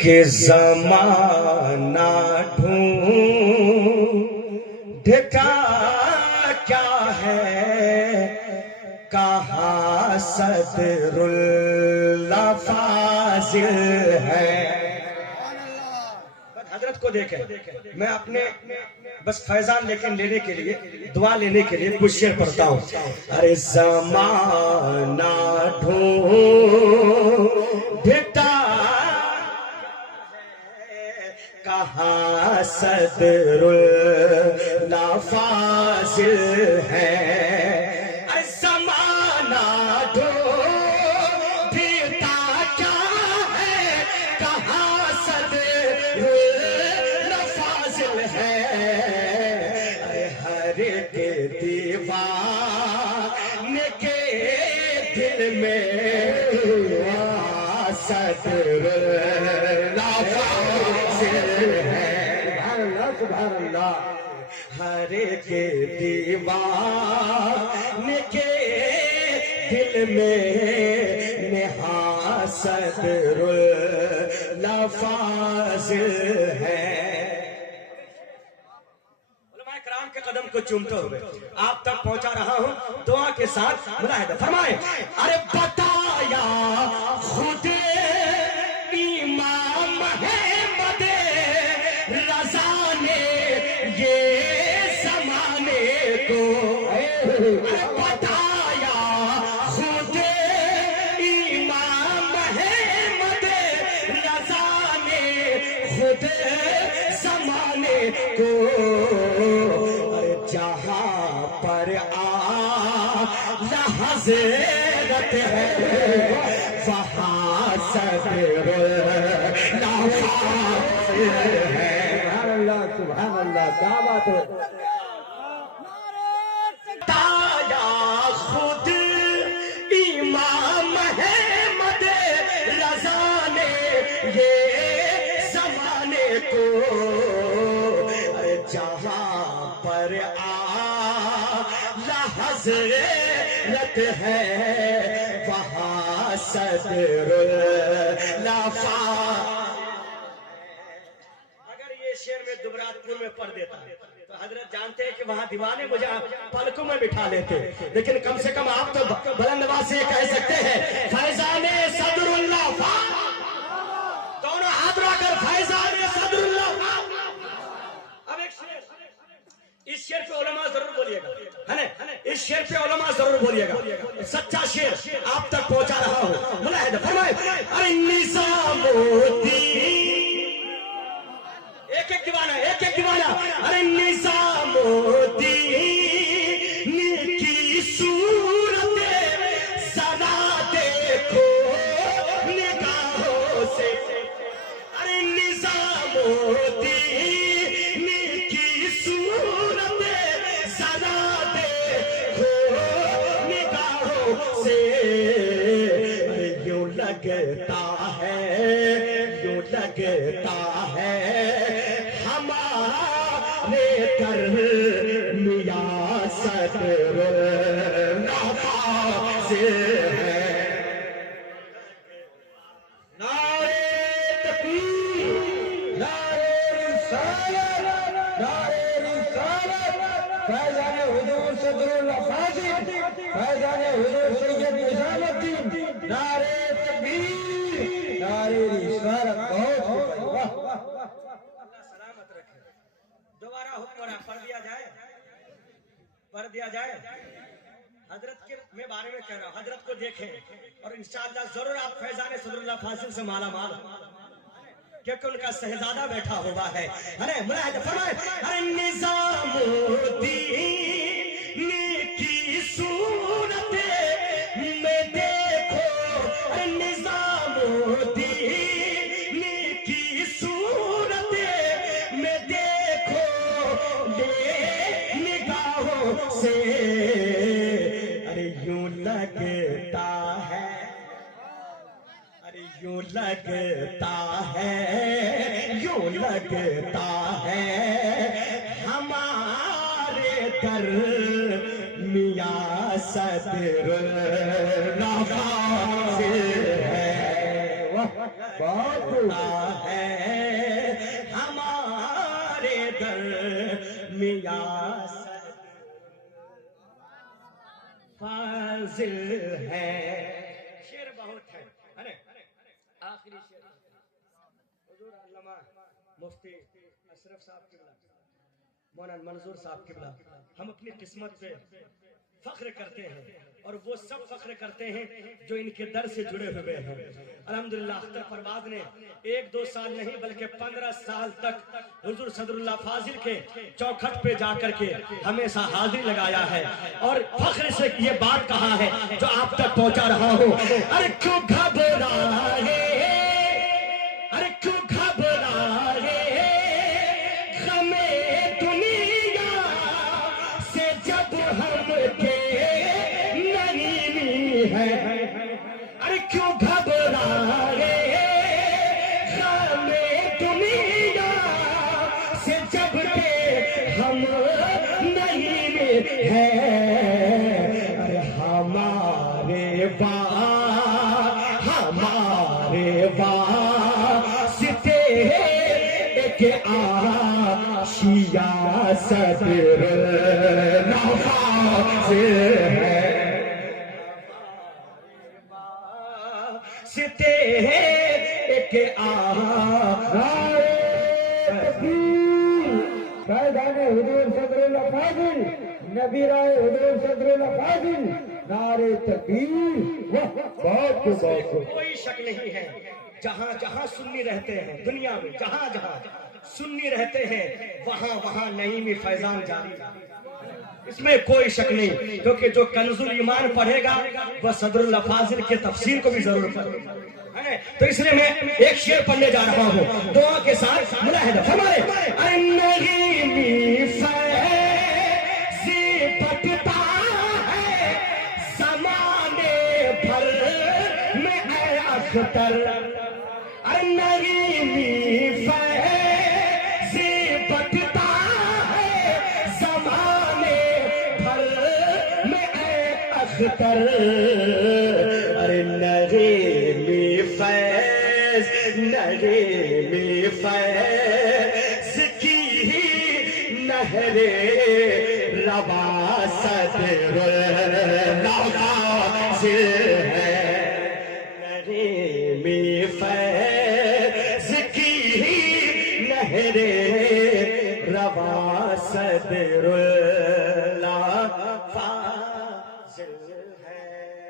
کہ زمانہ ڈھونڈتا کیا ہے، کہاں صدر اللہ فاضل ہے۔ حضرت کو دیکھیں، میں اپنے بس فیضان لینے کے لیے، دعا لینے کے لیے کچھ شعر پڑھتا ہوں۔ ارے زمانہ ڈھونڈتا کہاں صدر اللہ فاضل ہے۔ زمانہ ڈھونڈتا کیا ہے، کہاں صدر اللہ فاضل ہے۔ ہر ایک دیوانے کے دل میں صدر اللہ فاضل ہے۔ سبحان اللہ۔ ہر ایک دیوانے کے دل میں نہاں صدر اللہ فاضل ہے۔ علماء کرام کے قدم کو چومتے ہوئے آپ تک پہنچا رہا ہوں دعا کے ساتھ، ملاحظہ فرمائیں۔ ارے بتایا خود امام احمد رضا نے یہ زمانے کو، بتایا خود امام احمد رضا نے خود زمانے کو، جہاں پر حضرت ہے وہاں صدر اللہ فاضل ہے۔ سبحان اللہ، سبحان اللہ، کیا بات ہے۔ تایا خود امام احمد رضا نے یہ زمانے کو، جہاں پر حضرت ہے وہاں صدر اللہ فاضل۔ اگر یہ شعر میں دبرات پور میں پڑھ دیتا تو حضرت جانتے ہیں کہ وہاں دیوانے مجھے پلکوں میں بٹھا لیتے، لیکن کم سے کم آپ تو بلند آواز سے کہہ سکتے ہیں فیضان صدر اللہ فاضل، دونوں ہاتھ رکھ کر فیضان صدر اللہ فاضل۔ اب ایک شعر، اس شعر پہ علماء ضرور بولیے گا، ہے نا؟ اس شعر پہ علماء ضرور بولیے گا، سچا شعر آپ تک پہنچا رہا ہوں، ملاحظہ فرمائے۔ ارے نظام الدین، ایک ایک دیوانہ، ایک ایک دیوانہ۔ ارے نظام الدین کی صورت ذرا دیکھو نگاہوں سے، ارے نظام الدین کی صورت ذرا دیکھو نگاہوں سے، یوں لگتا ہے، یوں لگتا ہے ہمارے درمیاں صدر اللہ فاضل ہے۔ نعرہ تکبیر، نعرہ رسالت، نعرہ رسالت، فیضان حضور صدر اللہ فاضل، فیضان حضور سید نظام الدین، نعرہ تکبیر، نعرہ رسالت۔ بہت واہ واہ۔ اللہ سلامت رکھے۔ دوبارہ حکم رہا، پڑھ دیا جائے، پڑھ دیا جائے۔ حضرت کے میں بارے میں کہہ رہا ہوں، حضرت کو دیکھیں اور انشاءاللہ ضرور آپ فیضان صدر اللہ فاضل سے مالا مال، کیونکہ ان کا شہزادہ بیٹھا ہوا ہے۔ ملاحظہ فرمائے۔ ارے نظام الدین کی صورت میں دیکھو، ارے نظام الدین کی صورت میں دیکھو نگاہوں سے، ارے یوں لگتا ہے، ارے یوں لگتا ہے، یوں لگتا ہے ہمارے در میاں صدر فاضل ہے، بہت ہے ہمارے در میاں فاضل ہے. شعر بہت ہے. آخری شعر حضور علامہ مفتی اشرف صاحب قبلہ، مولانا منظور صاحب قبلہ، ہم اپنی قسمت پہ فخر کرتے ہیں اور وہ سب فخر کرتے ہیں جو ان کے در سے جڑے ہوئے ہیں. الحمدللہ اختر پرواز نے 1-2 سال نہیں بلکہ 15 سال تک حضور صدر اللہ فاضل کے چوکھٹ پہ جا کر کے ہمیشہ حاضری لگایا ہے اور فخر سے یہ بات کہا ہے جو آپ تک پہنچا رہا ہوں. ارے کیوں گھبرائے، ارے کیوں گھبرائے غم دنیا سے جب ہم کے نعیم ہے. ارے کیوں گھبرائے غم دنیا سے جب کہ ہم نعیم ہے. ارے ہمارے واسطے ایک آشیا صدر فاضل ہے، واسطے ایک فیضان حضور صدر اللہ فاضل، نبی رائے حضور صدر اللہ فاضل، نعرہ تکبیر. کوئی شک نہیں ہے جہاں جہاں سنی رہتے ہیں دنیا میں، جہاں جہاں سنی رہتے ہیں وہاں وہاں نعیمی فیضان جاری. اس میں کوئی شک نہیں، کیونکہ جو کنز الایمان پڑھے گا وہ صدر اللہ فاضل کے تفسیر کو بھی ضرور پڑھے گا. تو اس لیے میں ایک شعر پڑھنے جا رہا ہوں، دعا کے ساتھ ملاحظہ فرمائے. نعیمی فیض بٹتا ہے زمانے بھر میں اے اختر. نعیمی فیض بٹتا ہے زمانے بھر میں اے اختر. ارے نعیمی فیض، نعیمی فیض کی نہر روا صدر فاضل ہے. نعیمی فیض کی نہر روا صدر فاضل ہے.